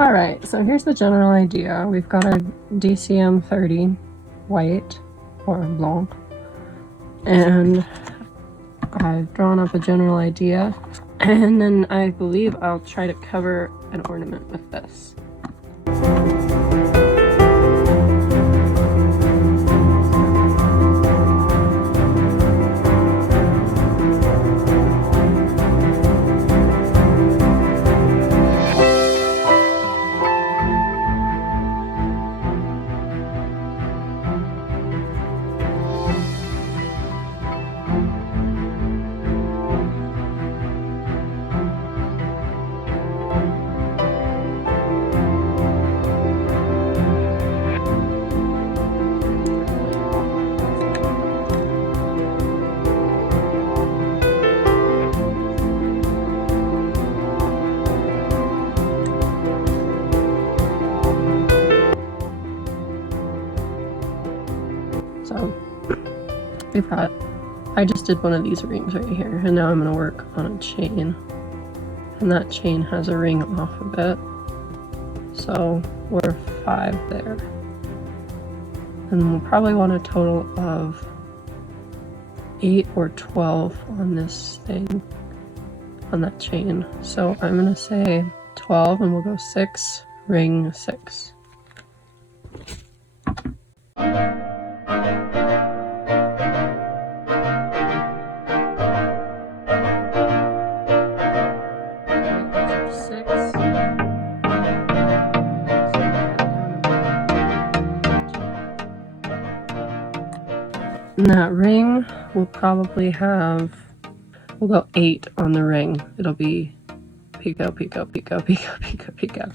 Alright, so here's the general idea. We've got our DCM 30 white or blanc, and I've drawn up a general idea, and then I believe I'll try to cover an ornament with this. So we've got, I just did one of these rings right here, and now I'm going to work on a chain, and that chain has a ring off of it, so we're 5 there, and we'll probably want a total of 8 or 12 on this thing, on that chain. So I'm going to say 12, and we'll go 6, ring 6. And that ring will probably have, we'll go 8 on the ring. It'll be pico, pico, pico, pico, pico, pico.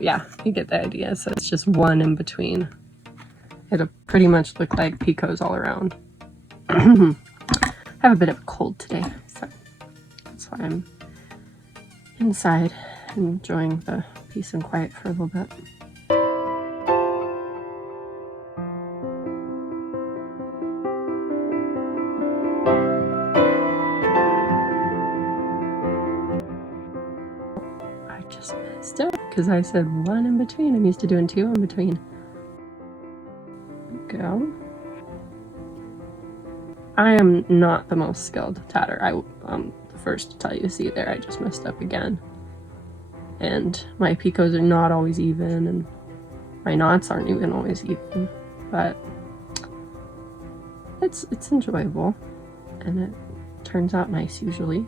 Yeah, you get the idea. So it's just 1 in between. It'll pretty much look like picots all around. I have a bit of a cold today, so that's why I'm inside enjoying the peace and quiet for a little bit. I just messed up because I said 1 in between. I'm used to doing 2 in between. Go. I am not the most skilled tatter. I'm the first to tell you. See there, I just messed up again. And my picots are not always even, and my knots aren't even always even. But it's enjoyable, and it turns out nice usually.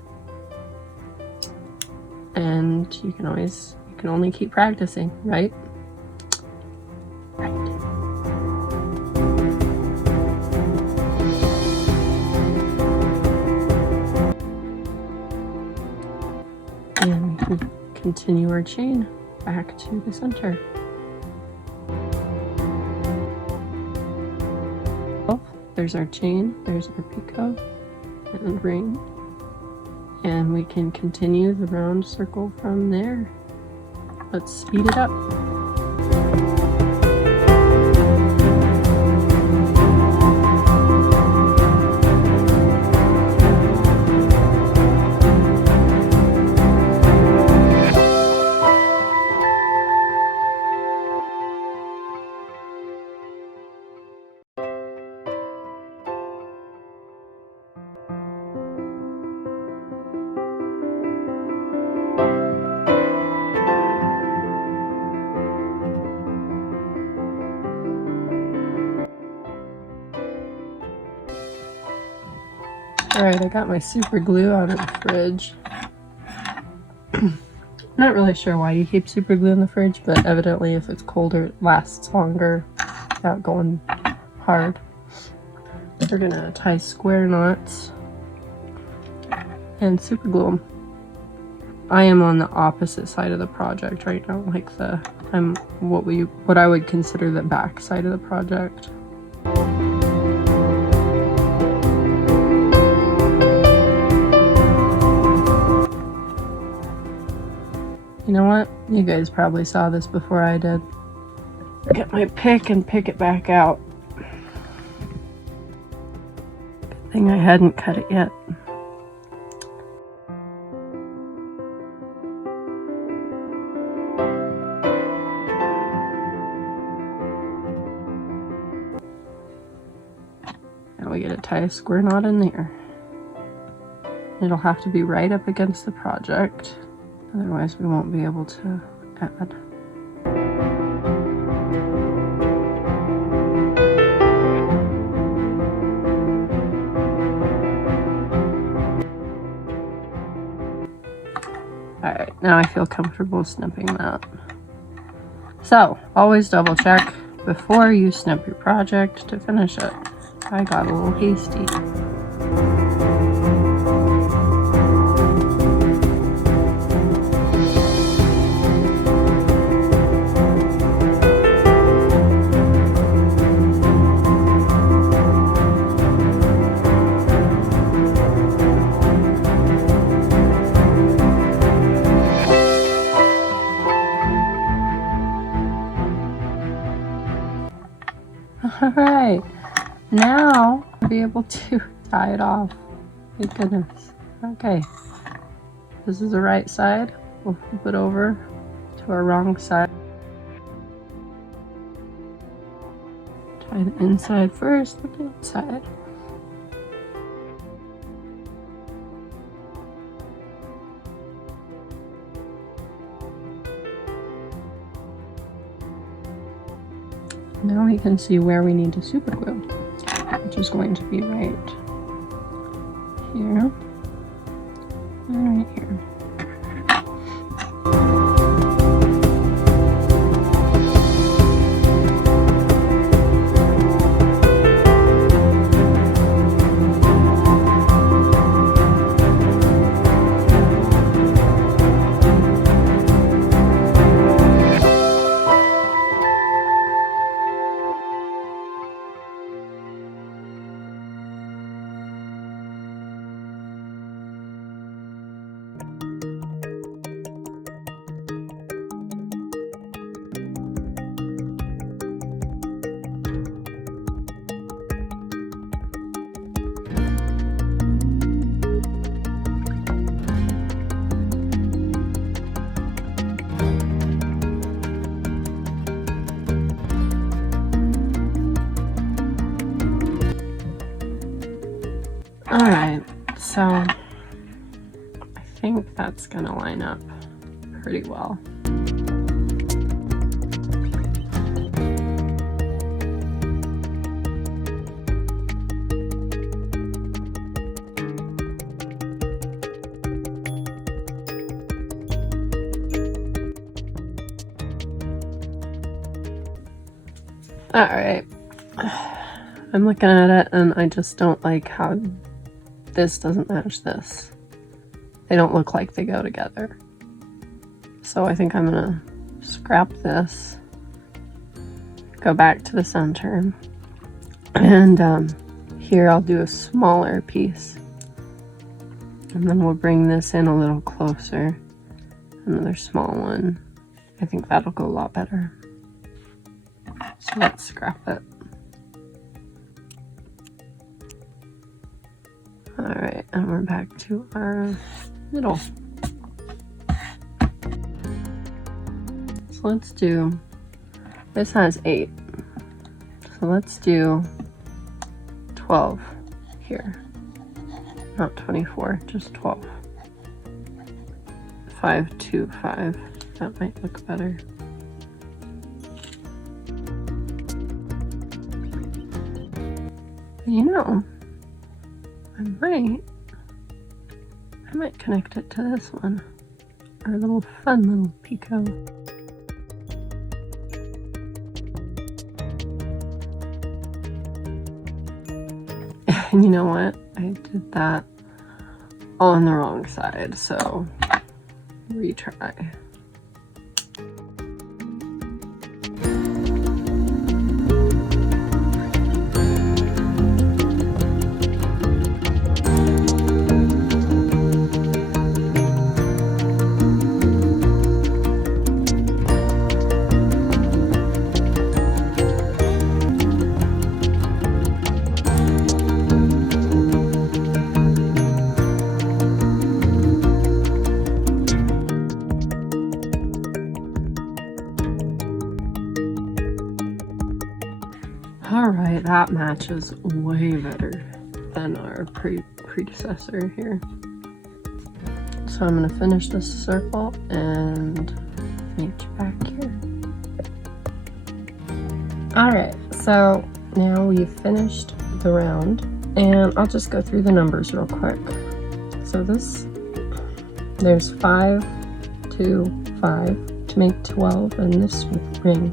And you can only keep practicing, right? And we can continue our chain back to the center. Oh, there's our chain, there's our picot and ring. And we can continue the round circle from there. Let's speed it up. Alright, I got my super glue out of the fridge. Not really sure why you keep super glue in the fridge, but evidently if it's colder it lasts longer without going hard. We're gonna tie square knots and super glue them. I am on the opposite side of the project right now, like I'm what I would consider the back side of the project. You know what? You guys probably saw this before I did. Get my pick and pick it back out. Good thing I hadn't cut it yet. Alright, tie a square knot in there. It'll have to be right up against the project, otherwise we won't be able to add. Alright, now I feel comfortable snipping that. So, always double check before you snip your project to finish it. I got a little hasty. Alright, now I'll be able to tie it off. Thank goodness. Okay, this is the right side. We'll flip it over to our wrong side. Tie the inside first with the outside. Now we can see where we need to super glue, which is going to be right here and right here. Alright, so I think that's gonna line up pretty well. Alright, I'm looking at it and I just don't like how this doesn't match this. They don't look like they go together. So I think I'm gonna scrap this, go back to the center, and here I'll do a smaller piece. And then we'll bring this in a little closer. Another small one. I think that'll go a lot better. So let's scrap it. Alright, and we're back to our middle. So let's do, this has 8. So let's do 12 here. Not 24, just 12. 5, 2, 5. That might look better. You know, I might connect it to this one. Our little fun little picot. And you know what? I did that on the wrong side, so retry. Alright, that matches way better. than our predecessor here. So I'm going to finish this circle and meet you back here. Alright, so now we've finished the round, and I'll just go through the numbers real quick. So there's 5, 2, 5 to make 12 in this ring.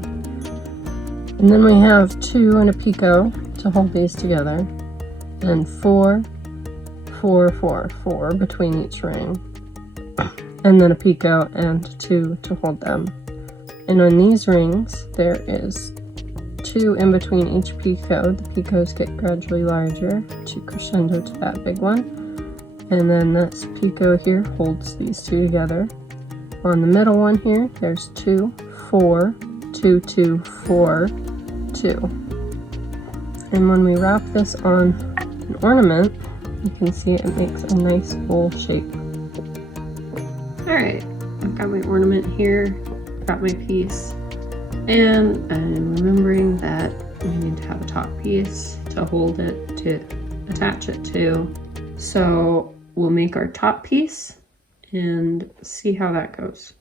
And then we have 2 and a picot to hold these together, and 4, 4, 4, 4 between each ring, and then a picot and 2 to hold them. And on these rings there is 2 in between each picot. The picots get gradually larger to crescendo to that big one, and then this picot here holds these 2 together. On the middle one here there's 2, 4, 2, 2, 4, 2. And when we wrap this on an ornament, you can see it makes a nice bowl shape. Alright, I've got my ornament here, got my piece, and I'm remembering that we need to have a top piece to hold it, to attach it to. So we'll make our top piece and see how that goes.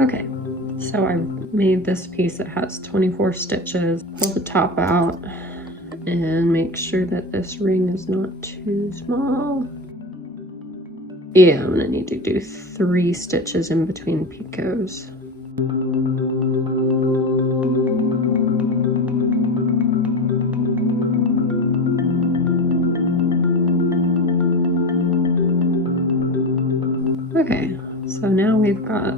Okay, so I made this piece that has 24 stitches. Pull the top out and make sure that this ring is not too small. Yeah, I'm gonna need to do 3 stitches in between picots. Okay, so now we've got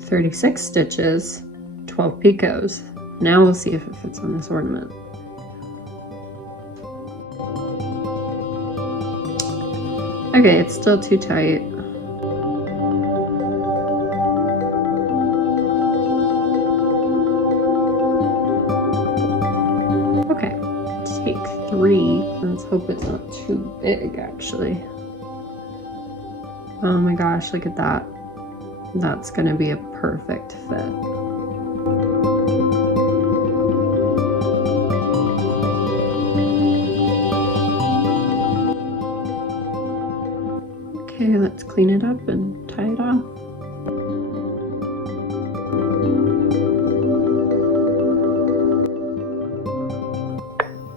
36 stitches, 12 picots. Now we'll see if it fits on this ornament. Okay, it's still too tight. Okay, take 3. Let's hope it's not too big, actually. Oh my gosh, look at that. That's gonna be a perfect fit. Okay, let's clean it up and tie it off.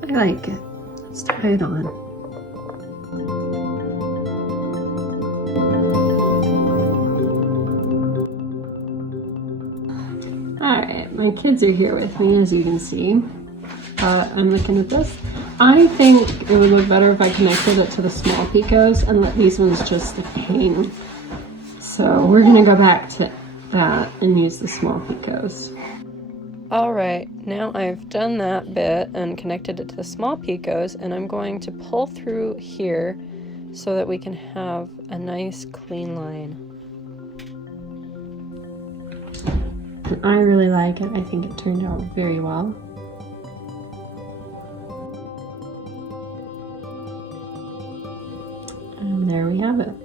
I like it. Let's tie it on. Alright, my kids are here with me, as you can see. I'm looking at this. I think it would look better if I connected it to the small picots and let these ones just hang. So we're gonna go back to that and use the small picots. Alright, now I've done that bit and connected it to the small picots, and I'm going to pull through here so that we can have a nice clean line. I really like it. I think it turned out very well. And there we have it.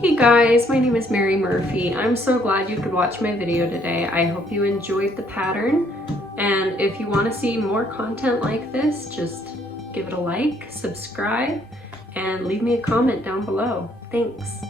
Hey guys, my name is Mary Murphy. I'm so glad you could watch my video today. I hope you enjoyed the pattern, and if you want to see more content like this, just give it a like, subscribe, and leave me a comment down below. Thanks.